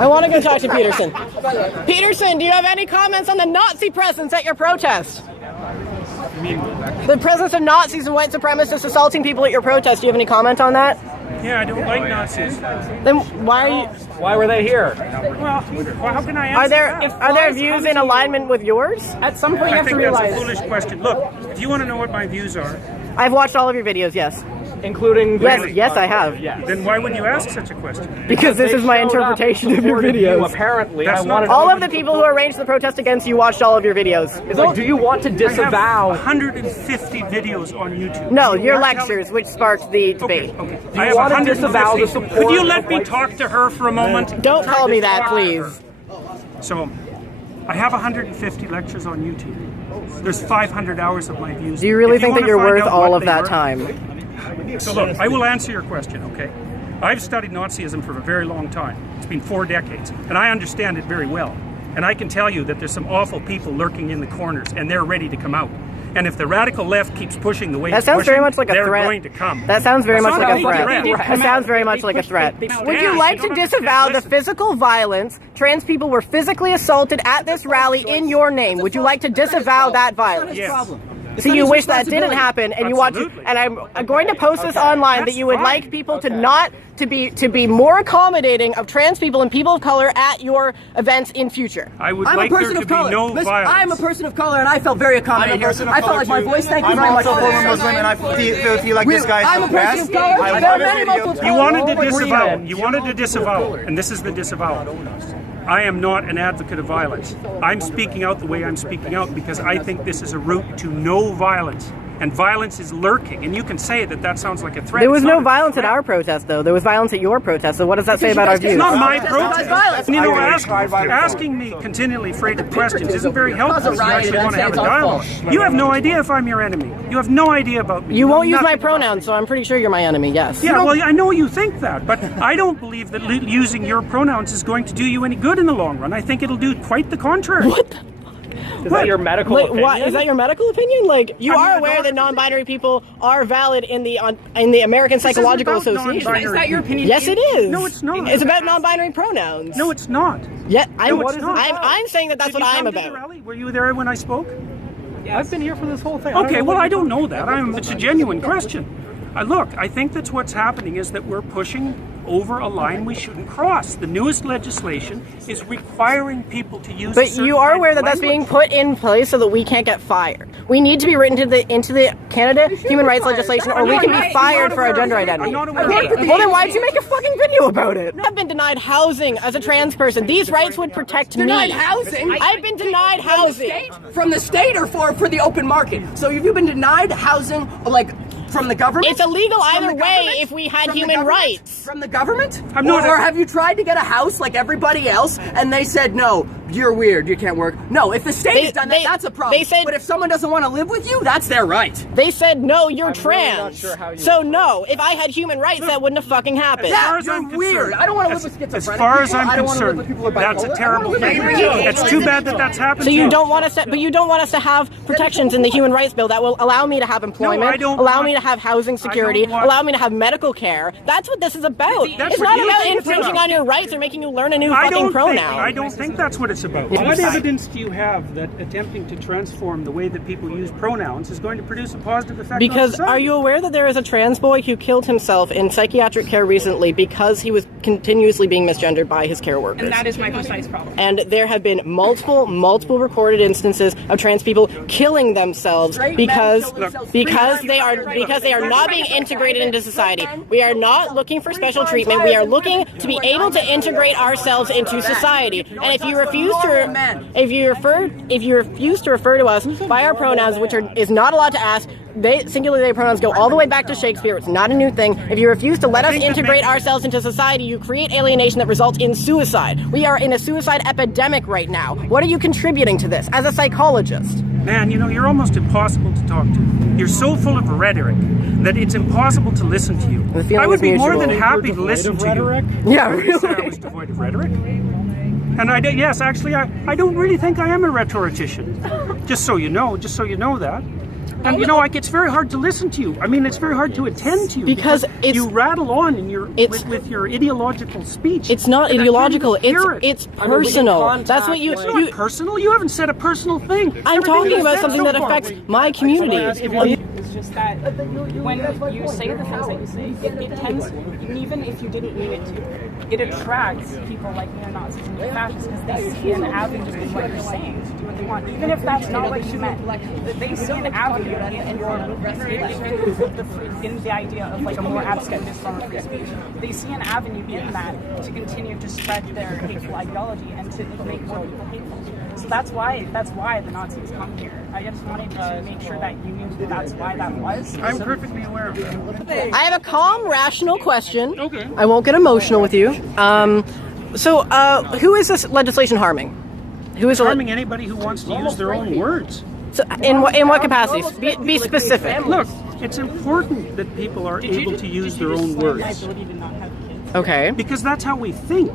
I want to go talk to Peterson. Peterson, do you have any comments on the Nazi presence at your protest? The presence of Nazis and white supremacists assaulting people at your protest. Do you have any comment on that? Yeah, I don't like Nazis. Then why are you? Why were they here? Well, how can I answer Are there views in alignment with yours? At some point, you have to realize. That's a foolish question. Look, do you want to know what my views are? I've watched all of your videos. Yes. Including yes, I have. Yes. Then why would you ask such a question? Because this is my interpretation of your videos. Apparently, all of the people who arranged the protest against you watched all of your videos. Like, do you want to disavow? I have 150 videos on YouTube. No, your lectures, which sparked the debate. Okay. Do you want to disavow the support? Could you let me talk to her for a moment? Don't call me that, please. So, I have 150 lectures on YouTube. There's 500 hours of my views. Do you really think that you're worth all of that time? So look, I will answer your question, okay? I've studied Nazism for a very long time. It's been 4 decades, and I understand it very well. And I can tell you that there's some awful people lurking in the corners, and they're ready to come out. And if the radical left keeps pushing the way that sounds very much like a threat. They're going to come. That sounds very much like a threat. That sounds very much like a threat. Would you like to disavow the physical violence? Trans people were physically assaulted at this rally in your name. Would you like to disavow that violence? Yes. So you wish that didn't happen, and you want to, and I'm going to post this online that you would like people to not to be more accommodating of trans people and people of color at your events in future. I would like there to be no violence. I'm a person of color, and I felt very accommodating here. I felt like my voice. Thank you very much. I'm also a Muslim, and I feel like this guy is I'm a person of color. I There are many Muslims. You wanted to disavow. You wanted to disavow, and this is the disavowal. I am not an advocate of violence. I'm speaking out the way I'm speaking out because I think this is a route to no violence. And violence is lurking. And you can say that that sounds like a threat. There was no violence at our protest, though. There was violence at your protest. So what does that say about our views? It's not my protest. You know, asking me continually freighted questions isn't very helpful if you actually want to have a dialogue. You have no idea if I'm your enemy. You have no idea about me. You won't use my pronouns, so I'm pretty sure you're my enemy, yes. Yeah, well, I know you think that, but I don't believe that using your pronouns is going to do you any good in the long run. I think it'll do quite the contrary. What the? Is that your medical opinion? What, is that your medical opinion? Like, you are aware that non-binary people are valid in the American Psychological Association. Is that your opinion? Yes, it is. No, it's not. It's about non-binary pronouns. No, it's not. Yeah, I'm saying that that's what I'm about. The rally? Were you there when I spoke? Yes. I've been here for this whole thing. Okay, well, I don't know that. It's a genuine question. Look, I think that's what's happening is that we're pushing over a line we shouldn't cross. The newest legislation is requiring people to use. But you are aware that that's being put in place so that we can't get fired. We need to be written into the Canada human rights legislation, or we can be fired for our gender identity. I'm not aware. Well, then why'd you make a fucking video about it? I've been denied housing as a trans person. These rights would protect me. Denied housing? I've been denied housing. From the state or for the open market? So have you been denied housing, like, from the government? It's illegal either way if we had human rights. From the government? Or have you tried to get a house like everybody else and they said, no, you're weird, you can't work? No, if the state has done that, that's a problem. But if someone doesn't want to live with you, that's their right. They said, no, you're trans. Really sure so no, if I had human rights, that wouldn't have fucking happened. Yeah, you're weird. I don't want to live with schizophrenic As far as I'm concerned, that's a terrible thing. It's too bad that that's happened. So you don't want us to, but you don't want us to have protections in the human rights bill that will allow me to have employment, allow me to have housing security, allow me to have medical care. That's what this is about. It's not about infringing on your rights or making you learn a new fucking pronoun. I don't think that's what it's about. What evidence do you have that attempting to transform the way that people use pronouns is going to produce a positive effect on Because society? are you aware that there is a trans boy who killed himself in psychiatric care recently because he was continuously being misgendered by his care workers? And that is my precise problem. And there have been multiple recorded instances of trans people killing themselves because they are not being integrated into society. We are not looking for special treatment. We are looking to be able to integrate ourselves into society. And if you refuse to refer to us by our pronouns, which is not allowed to ask, singular they pronouns go all the way back to Shakespeare. It's not a new thing. If you refuse to let us integrate ourselves into society, you create alienation that results in suicide. We are in a suicide epidemic right now. What are you contributing to this as a psychologist? Man, you know, you're almost impossible to talk to. You're so full of rhetoric that it's impossible to listen to you. I would be more than happy to listen to you. Yeah, really? I was devoid of rhetoric. And I don't really think I am a rhetorician. Just so you know that. And you know, like, it's very hard to listen to you. I mean, it's very hard to attend to you because you rattle on in your with your ideological speech. It's not ideological. It's personal. That's what you. It's not personal. You haven't said a personal thing. I'm talking about something that affects my community. It's just that when you say the things that you say, it tends, even if you didn't mean it to, it attracts people like neo-Nazis and fascists because they see an avenue in what you're saying to do what they want, even if that's not what you meant. They see an avenue in the idea of like a more abstract form of free speech. They see an avenue in that to continue to spread their hateful ideology and to make more people hateful. So that's why the Nazis come here. I just wanted to make sure that you knew that's why that was. I'm perfectly aware of that. I have a calm, rational question. Okay. I won't get emotional with you. Who is this legislation harming? Who is harming anybody who wants to use their own words? So in what capacity? Be specific. Look, it's important that people are able to use their own words. Okay. Because that's how we think.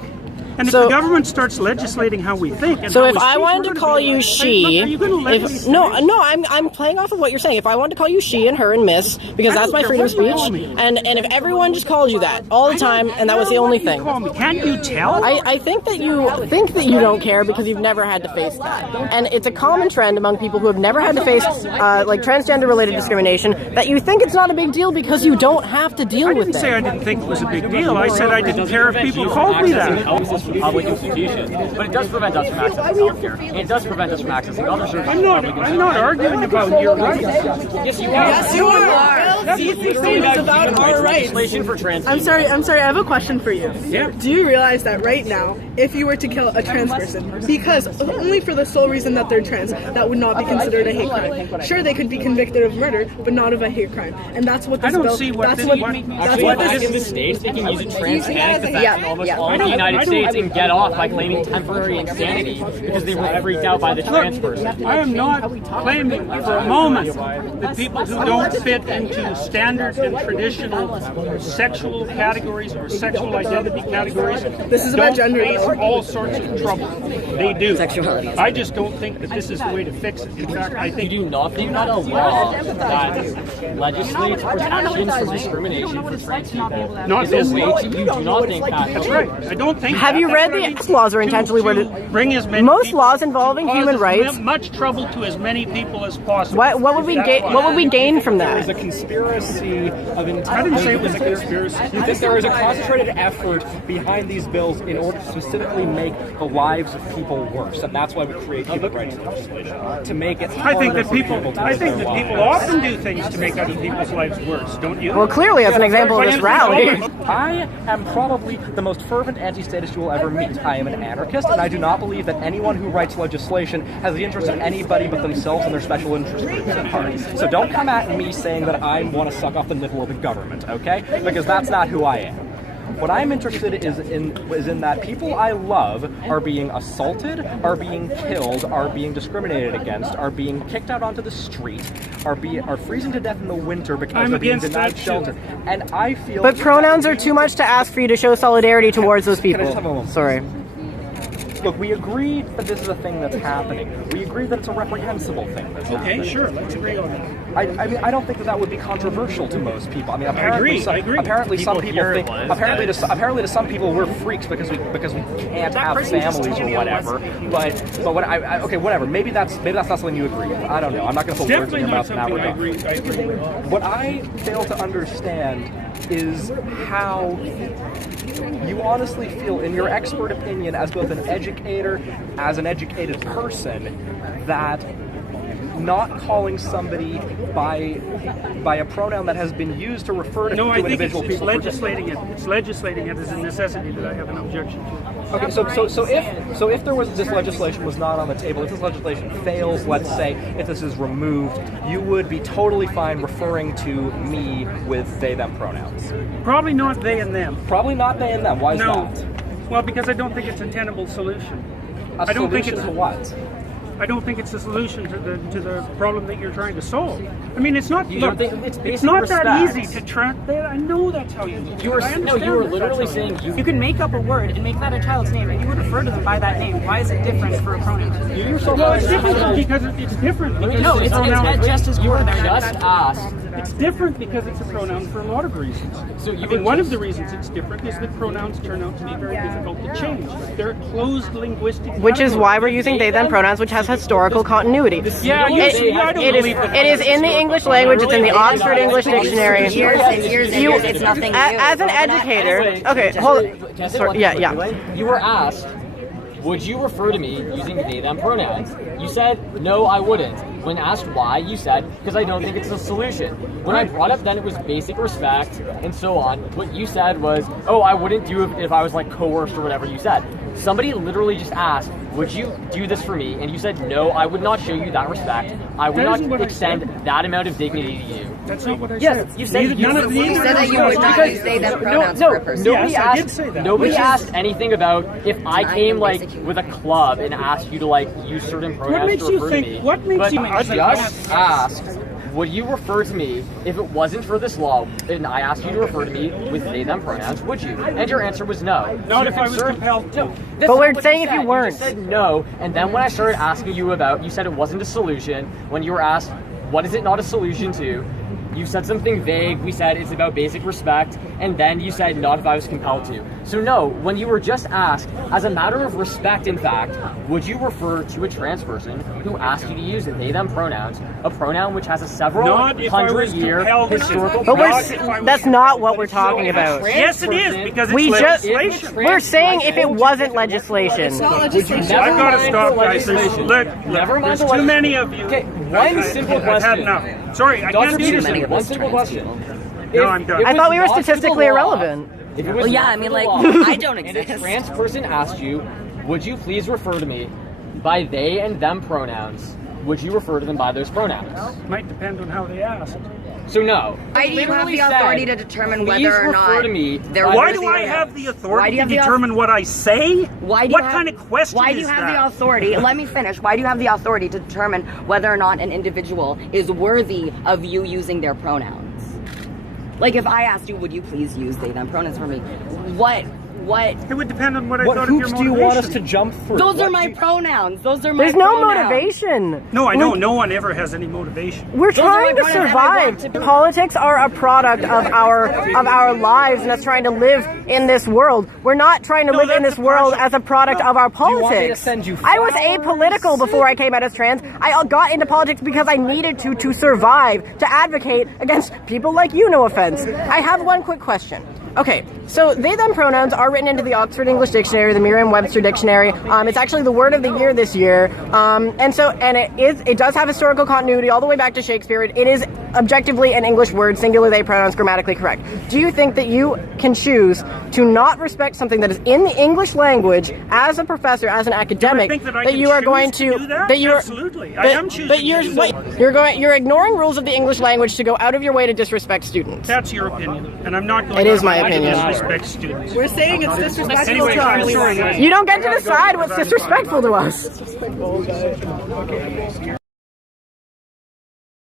And if the government starts legislating how we think, and so if I wanted to call you she, are you going to let me say? No, I'm playing off of what you're saying. If I wanted to call you she and her and miss, because that's my freedom of speech, and if everyone just called you that all the time, and that was the only thing, can't you tell? I think that you don't care because you've never had to face that, and it's a common trend among people who have never had to face like transgender related discrimination that you think it's not a big deal because you don't have to deal with it. I didn't say I didn't think it was a big deal. I said I didn't care if people called me that. Public institutions, but it does prevent us from accessing healthcare. It does prevent us from accessing other services. I'm not arguing about your rights. Yes, you are. Yes, you are. It's about our rights. For trans I'm sorry. I have a question for you. Yeah. Do you realize that right now, if you were to kill a trans person, because only for the sole reason that they're trans, that would not be considered a hate crime. Sure, they could be convicted of murder, but not of a hate crime. And that's what this bill. That's what this in the States, they can use a trans panic attack in almost all of the United States and get off by claiming temporary insanity because they were freaked out by the trans person. I am not claiming for a moment that people who don't fit into standard and traditional sexual categories or sexual identity categories this is about gender face all sorts of trouble. They do. I just don't think that this is the way to fix it. In fact, I think do you not a law that legislates protections from discrimination for trans people? Not this way. You do not think that. That's right. I don't think. Have you read the laws are intentionally worded? Bring as many most laws involving human rights. Much trouble to as many people as possible. What would we gain? What would we gain from that? There's a conspiracy of intent. I didn't say it was a conspiracy. You think there is a concentrated effort behind these bills in order to specifically make the lives of people worse, and that's why we create human rights legislation to make it. I think that people often do things to make other people's lives worse. Don't you? Well, clearly, as an example of this rally. I am probably the most fervent anti-statist you will ever meet. I am an anarchist, and I do not believe that anyone who writes legislation has the interest of anybody but themselves and their special interest groups at heart. So don't come at me saying that I want to suck off the nipple of the government, okay? Because that's not who I am. What I'm interested is in that people I love are being assaulted, are being killed, are being discriminated against, are being kicked out onto the street, are freezing to death in the winter because they're being denied shelter. And I feel. But pronouns are too much to ask for you to show solidarity towards those people. Sorry. Look, we agree that this is a thing that's happening. We agree that it's a reprehensible thing that's happening. Okay, sure, let's agree on that. I mean, I don't think that would be controversial to most people. I mean, apparently, I agree. Apparently, some people think. Apparently, to some people, we're freaks because we can't have families or whatever. But what okay, whatever. Maybe that's not something you agree with. I don't know. I'm not going to put words in your mouth in that regard. I agree. What I fail to understand is how you honestly feel, in your expert opinion, as both an educator, as an educated person, that not calling somebody by a pronoun that has been used to refer to individual people. It's legislating it as a necessity that I have an objection to. Okay, so if there was this legislation was not on the table, if this legislation fails, let's say, if this is removed, you would be totally fine referring to me with they them pronouns. Probably not they and them. Probably not they and them. Why is that? Well, because I don't think it's a tenable solution. I don't think it's a what? I don't think it's the solution to the problem that you're trying to solve. I mean, it's not. Look, it's not that easy to track that. I know that's how you. You were literally saying you can make up a word and make that a child's name, and you would refer to them by that name. Why is it different for a pronoun? Well, it's different because it's different. No, it's just as core. just asked. It's different because it's a pronoun for a lot of reasons. So one of the reasons it's different is that pronouns turn out to be very difficult to change. They're a closed linguistic. Which is why we're using they them pronouns, which has historical continuity. Yeah, it is in the English language. It's in the Oxford English Dictionary. Years and years and years. It's nothing new. As an educator, okay, hold on. Sorry, yeah. You were asked, would you refer to me using they them pronouns? You said, no, I wouldn't. When asked why, you said, because I don't think it's a solution. When I brought up then it was basic respect and so on, what you said was, oh, I wouldn't do it if I was like coerced or whatever you said. Somebody literally just asked, would you do this for me? And you said, no, I would not show you that respect. I would not extend that amount of dignity to you. That's not what I said. Yes, you said you said that you would not use they them pronouns for a person. Nobody asked anything about if I came like with a club and asked you to like use certain pronouns to refer to me. What makes you I just asked, would you refer to me if it wasn't for this law and I asked you to refer to me with they them pronouns, would you? And your answer was no. Not if I was compelled to. No, but we're saying if you weren't. You said no, and then when I started asking you about, you said it wasn't a solution. When you were asked, what is it not a solution to? You said something vague. We said it's about basic respect, and then you said not if I was compelled to. So no, when you were just asked, as a matter of respect, in fact, would you refer to a trans person who asked you to use they them pronouns, a pronoun which has a several hundred-year historical? But that's not what we're talking about. Yes, it is because it's legislation. We're saying if it wasn't legislation. It's not legislation. I've got to stop, guys. There's too many of you. Okay, one simple question. I've had enough. Sorry, I can't do this. One simple question. No, I'm done. I thought we were statistically irrelevant. Well, yeah, I mean, like, I don't exist. And a trans person asked you, would you please refer to me by they and them pronouns? Would you refer to them by those pronouns? Might depend on how they asked. So no. Why do you have the authority to determine whether or not Why do I have the authority to determine what I say? What kind of question is that? Why do you have the authority? Let me finish. Why do you have the authority to determine whether or not an individual is worthy of you using their pronouns? Like, if I asked you, would you please use they them pronouns for me? What? It would depend on what I What thought of your hoops motivation. do you want us to jump through? Those are my pronouns. Those are my There's no pronouns. motivation. No, I know. No one ever has any motivation. We're trying to survive. Politics are a product of our lives and us trying to live in this world. We're not trying to live in this world as a product of our politics. Do you want me to send you I was flowers? apolitical before I came out as trans. I got into politics because I needed to survive, to advocate against people like you, no offense. I have one quick question. Okay, so they them pronouns are written into the Oxford English Dictionary, the Merriam-Webster Dictionary. It's actually the word of the year this year, and it does have historical continuity all the way back to Shakespeare. It is objectively an English word, singular they pronouns, grammatically correct. Do you think that you can choose to not respect something that is in the English language as a professor, as an academic, that you are going to that you're absolutely? I am choosing. But you're ignoring rules of the English language to go out of your way to disrespect students. That's your opinion, and I'm not going. It is my opinion. Disrespect students. We're saying it's disrespectful Anyway, to I'm us. sorry. You don't get to decide what's disrespectful to us.